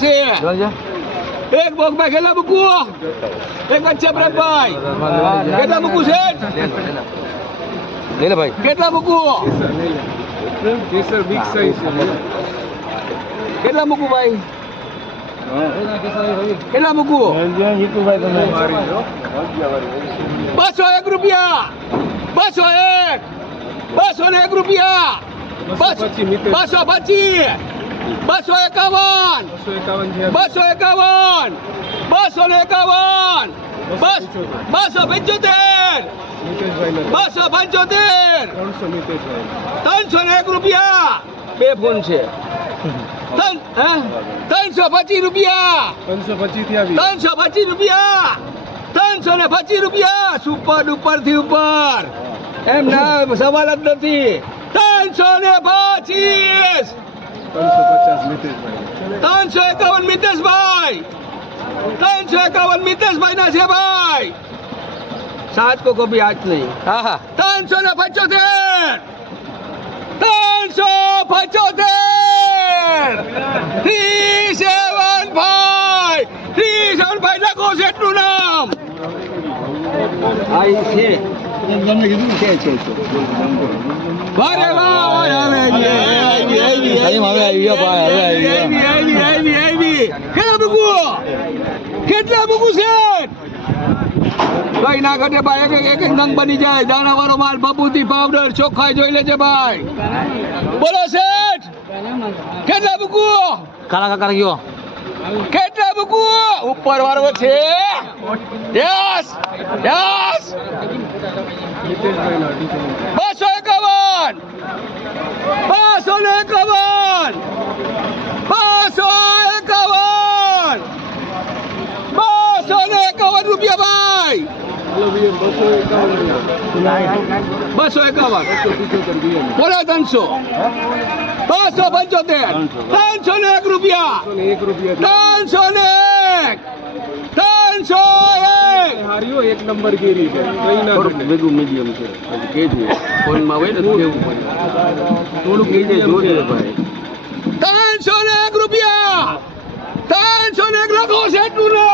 છે એક બોક્સ ભાઈ કેટલા મૂકવું એક વચ્ચે પ્રેમભાઈ કેટલા મૂકવું છે કેટલા મૂકવું કેટલા મૂકવું ભાઈ કેટલા મૂકવું 201 રૂપિયા 201 રૂપિયા 225 251 251 301 રૂપિયા બે ફોન છે 325 રૂપિયા 325 રૂપિયા 325 રૂપિયા સુપર ડુપર થી ઉપર એમ ના સવાલ જ નથી 325 351 મિતેશભાઈ 351 મિતેશભાઈ ના છે ભાઈ सात को भी आज नहीं 375 375 લખો છે એટલું નામ આઈ છે વારે વાહ કેટલા મૂકું છે ભાઈ ના ઘટે ભાઈ એક નંગ બની જાય દાણા વાળો માલ બબૂતી પાવડર ચોખ્ખાઈ જોઈ લેજે ભાઈ બોલો શેઠ કેટલા મૂકવું કાળા કાકા ગયો કેટલા મૂકવું ઉપર વાળો છે યસ 251 રૂપિયા ભાઈ 251 બોલો 300 275 301 રૂપિયા 301 એક નંબર કેરી છે ભેગું મીડિયમ છે કેજી ફોનમાં હોય ને કેવું પડે થોડુંક નીચે જોડે ભાઈ 301 રૂપિયા 301 લખો છે એટલું